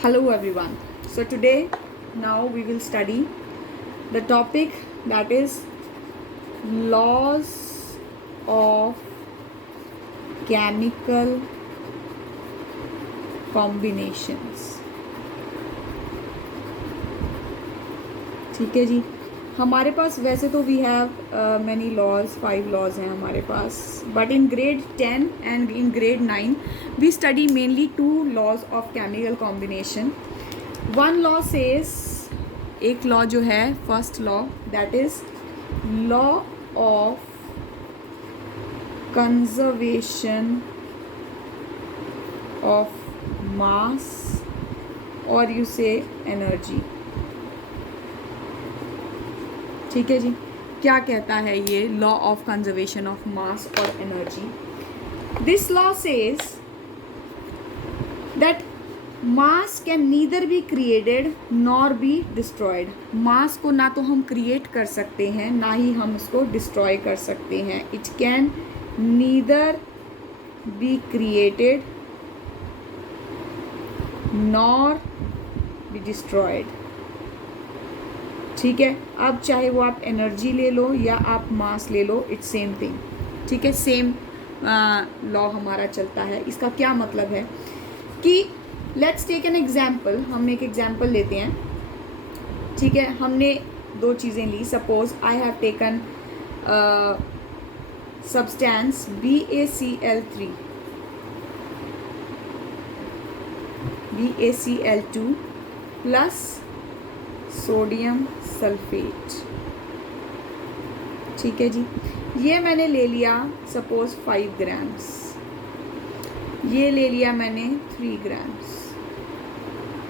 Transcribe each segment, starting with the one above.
Hello everyone. So today now we will study the topic that is laws of chemical combinations. ठीक है जी. हमारे पास वैसे तो we have many laws 5 laws हैं हमारे पास, but in grade 10 and in grade 9 we study mainly 2 laws of chemical combination. One law says, एक लॉ जो है first law, that is law of conservation of mass और you से energy. ठीक है जी. क्या कहता है ये law of conservation of mass और energy? This law says that mass can neither be created nor be destroyed. Mass को ना तो हम क्रिएट कर सकते हैं ना ही हम उसको डिस्ट्रॉय कर सकते हैं. It can neither be created nor be destroyed. ठीक है. अब चाहे वो आप एनर्जी ले लो या आप मास ले लो, इट्स सेम थिंग. ठीक है, सेम लॉ हमारा चलता है. इसका क्या मतलब है कि लेट्स टेक एन एग्जाम्पल. हम एक एग्जाम्पल लेते हैं. ठीक है, हमने 2 चीज़ें ली. Suppose I have taken substance BaCl3, BaCl2 plus sodium sulphate. ठीक है जी. ये मैंने ले लिया सपोज 5 ग्राम्स, ये ले लिया मैंने 3 ग्राम्स.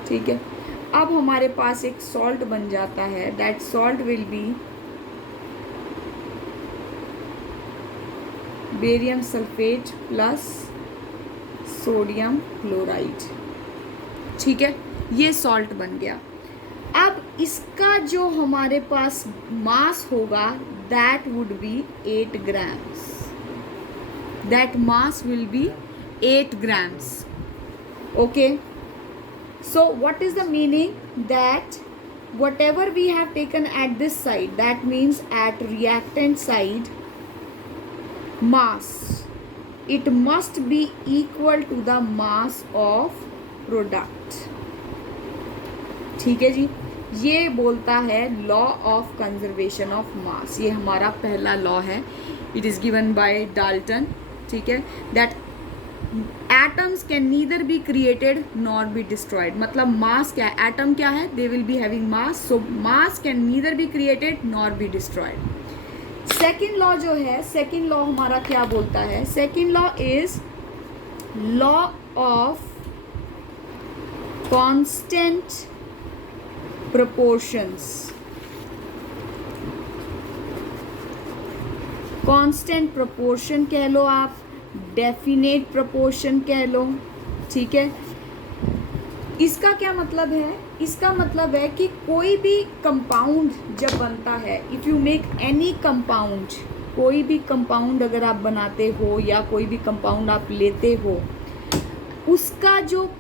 ठीक है. अब हमारे पास एक सॉल्ट बन जाता है. That salt will be barium sulphate plus sodium chloride. ठीक है, ये सॉल्ट बन गया. अब इसका जो हमारे पास मास होगा that would be 8 grams. That mass will be 8 grams. Okay, so what is the meaning? That whatever we have taken at this side, that means at reactant side, mass, it must be equal to the mass of product. ठीक है जी. ये बोलता है law of conservation of मास. ये हमारा पहला law है. It is given by Dalton. ठीक है. That atoms can neither be created nor be destroyed. मतलब मास क्या है, एटम क्या है, they will be having mass. So mass can neither be created nor be destroyed. Second law जो है, second law हमारा क्या बोलता है? Second law is law of constant proportions. Constant proportion कह लो आप, डेफिनेट प्रोपोर्शन कह लो. ठीक है. इसका क्या मतलब है? इसका मतलब है कि कोई भी कंपाउंड जब बनता है, if you make any compound, कोई भी कंपाउंड अगर आप बनाते हो या कोई भी कंपाउंड आप लेते हो, उसका जो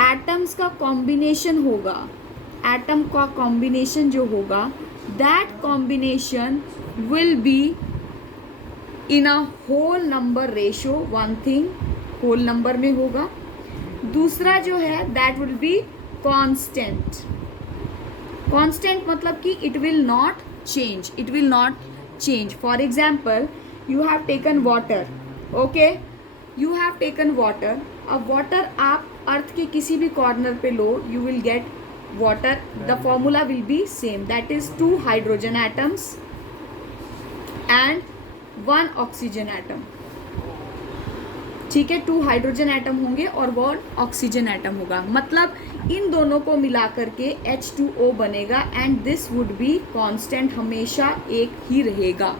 एटम्स का कॉम्बिनेशन होगा, एटम का कॉम्बिनेशन जो होगा, that combination will be in a whole number ratio. One thing whole number में होगा. दूसरा जो है that will be constant. Constant मतलब कि it will not change, it will not change. For example, you have taken water. Okay, you have taken water. अब water आप earth के किसी भी कॉर्नर पे लो, you will get water. The formula will be same, that is 2 hydrogen atoms and 1 oxygen atom. ठीक है, 2 hydrogen atom होंगे और 1 ऑक्सीजन एटम होगा. मतलब इन दोनों को मिला करके H2O बनेगा and this would be constant, हमेशा एक ही रहेगा.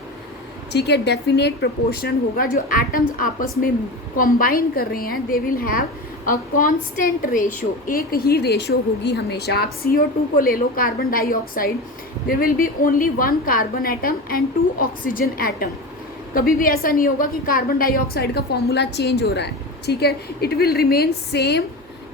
ठीक है. डेफिनेट प्रोपोर्शन होगा. जो एटम्स आपस में कॉम्बाइन कर रहे हैं, they will have a constant ratio. एक ही रेशो होगी हमेशा. आप CO2 को ले लो, carbon dioxide, there will be only 1 carbon atom and 2 oxygen atom. कभी भी ऐसा नहीं होगा कि कार्बन डाइऑक्साइड का फॉर्मूला चेंज हो रहा है. ठीक है, it will remain same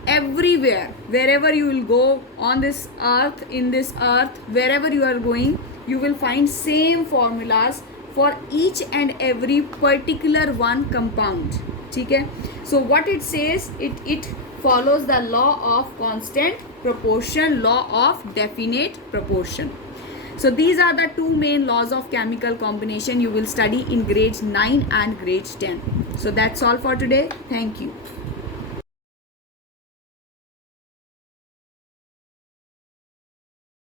everywhere, wherever you will go on this earth, in this earth, wherever you are going, you will find same formulas for each and every particular one compound. ठीक है? So what it says, it follows the law of constant proportion, law of definite proportion. So these are the two main laws of chemical combination you will study in grade 9 and grade 10. So that's all for today. Thank you.